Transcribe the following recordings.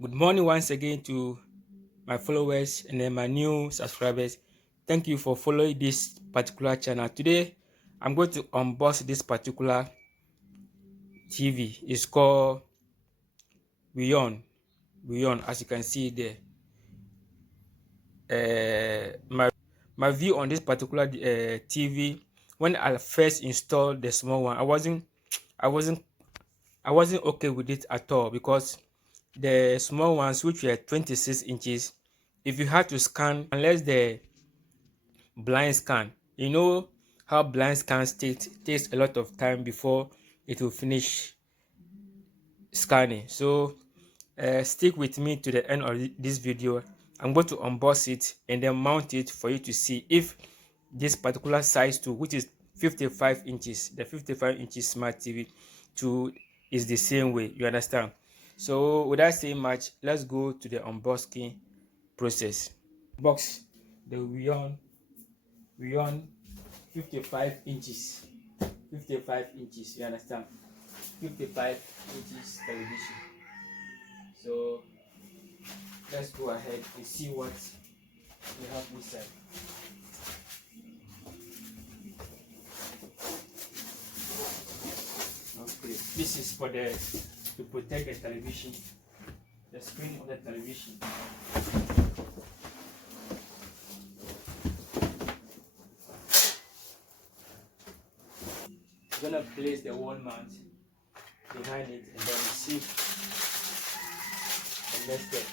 Good morning once again to my followers and then my new subscribers. Thank you for following this particular channel. Today, I'm going to unbox this particular TV. It's called WEYON. WEYON, as you can see there. My view on this particular TV, when I first installed the small one, I wasn't I wasn't okay with it at all, because the small ones, which were 26 inches, if you had to scan, unless the blind scan, you know how blind scans takes a lot of time before it will finish scanning. So stick with me to the end of this video. I'm going to unbox it and then mount it for you to see if this particular size 2, which is 55 inches, the 55 inches smart TV 2, is the same way. You understand? So without saying much, let's go to the unboxing process. Box the WEYON 55 inches. 55 inches, you understand? 55 inches television. So let's go ahead and see what we have inside. Okay, this is for to protect the television, the screen of the television. I'm gonna place the wall mount behind it and then see the next step.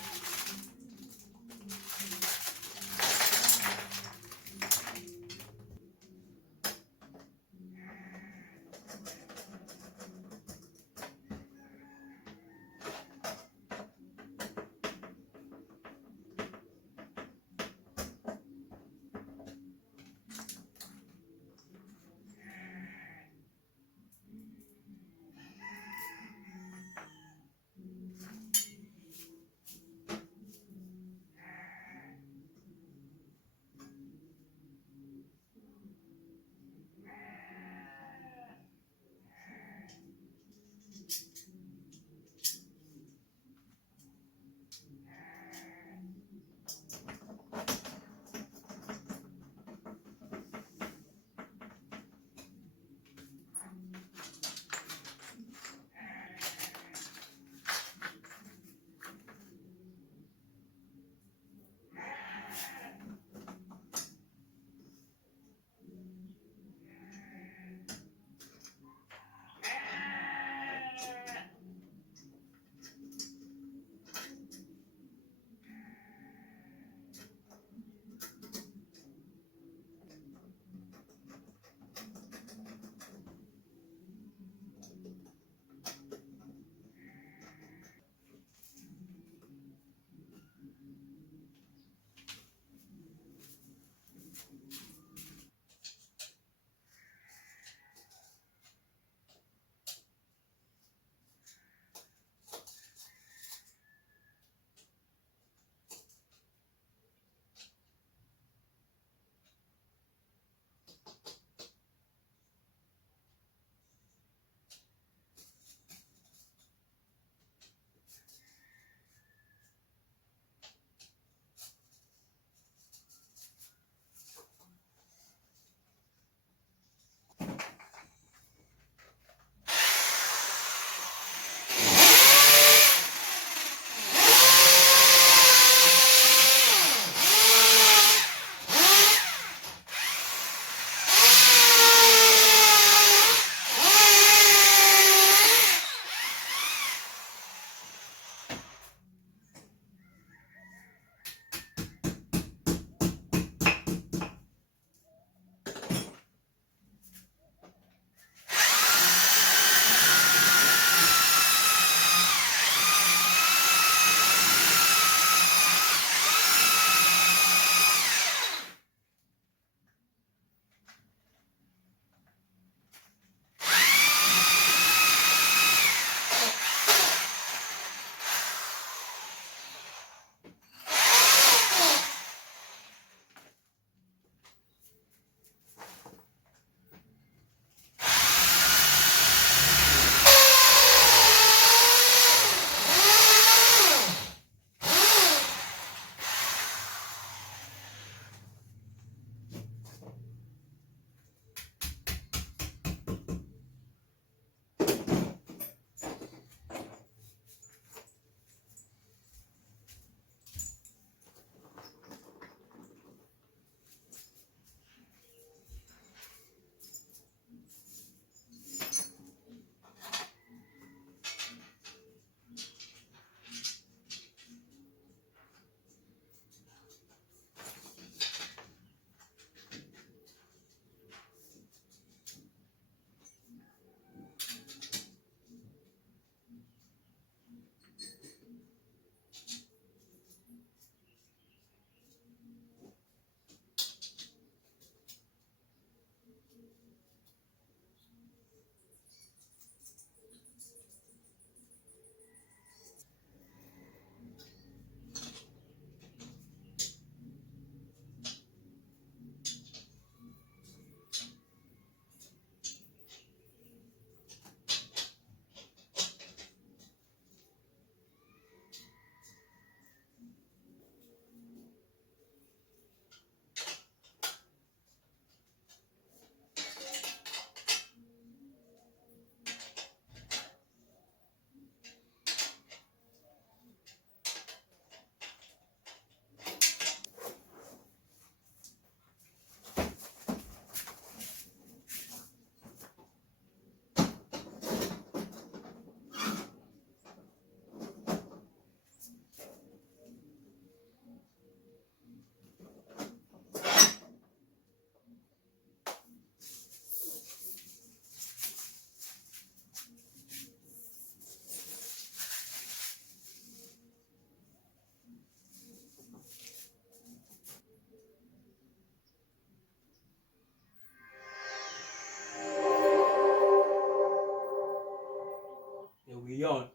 WEYON.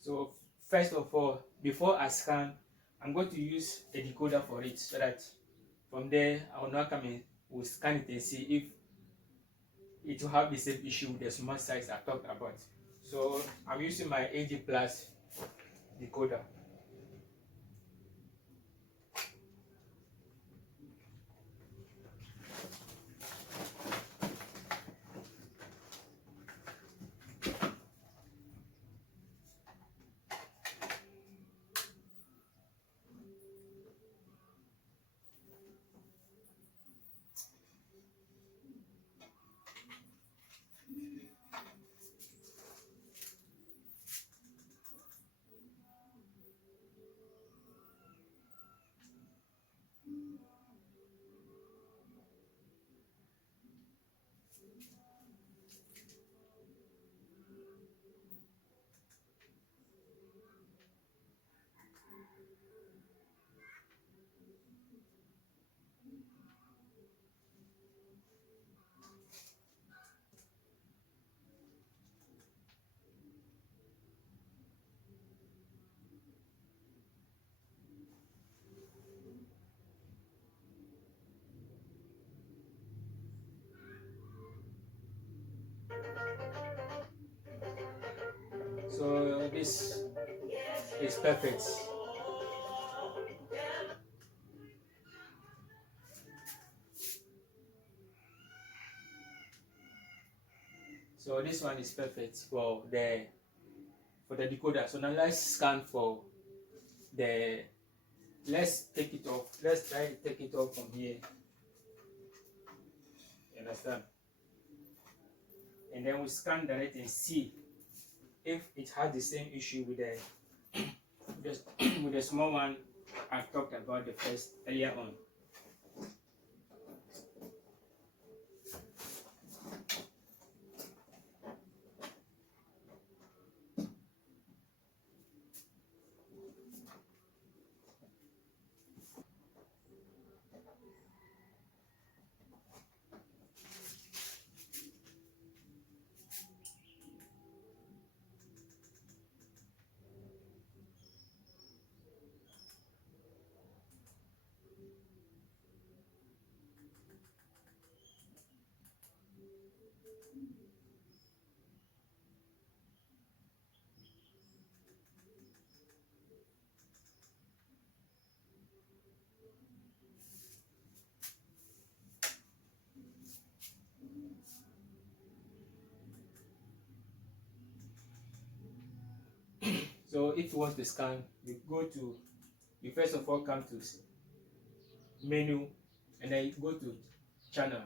So first of all, before I scan, I'm going to use a decoder for it so that from there I will now come in, we'll scan it and see if it will have the same issue with the small size I talked about. So I'm using my AG Plus decoder. So this is perfect. So this one is perfect for the decoder. So now let's scan for the, let's take it off. Let's try to take it off from here. You understand? And then we scan direct and see if it has the same issue with with the small one I've talked about the first earlier on. So if you want to scan, you first of all come to menu, and then you go to channel.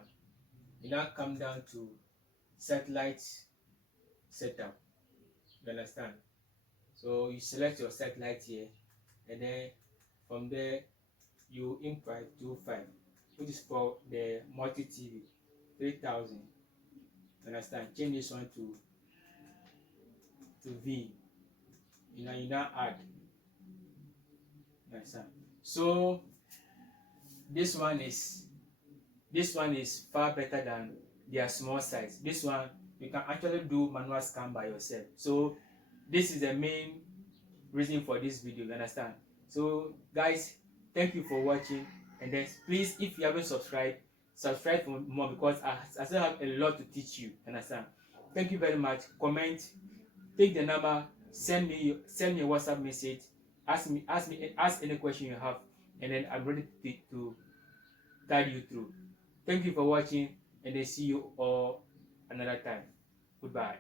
You now come down to satellite setup. You understand? So you select your satellite here, and then from there you input 25, which is for the multi TV 3000. You understand? Change this one to V. You now add. You understand? So this one is far better than their small size. This one you can actually do manual scan by yourself. So this is the main reason for this video. You understand? So guys, thank you for watching, and then please, if you haven't subscribed, subscribe for more, because I still have a lot to teach you. Understand? Thank you very much. Comment, take the number, send me a WhatsApp message, ask any question you have, and then I'm ready to guide you through. Thank you for watching, and I see you all another time. Goodbye.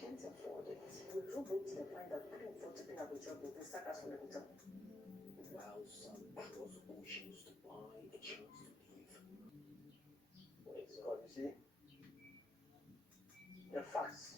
Can't afford it. We drove to the point that couldn't afford to pay up a job with the suckers on the hotel. Because you see, the facts,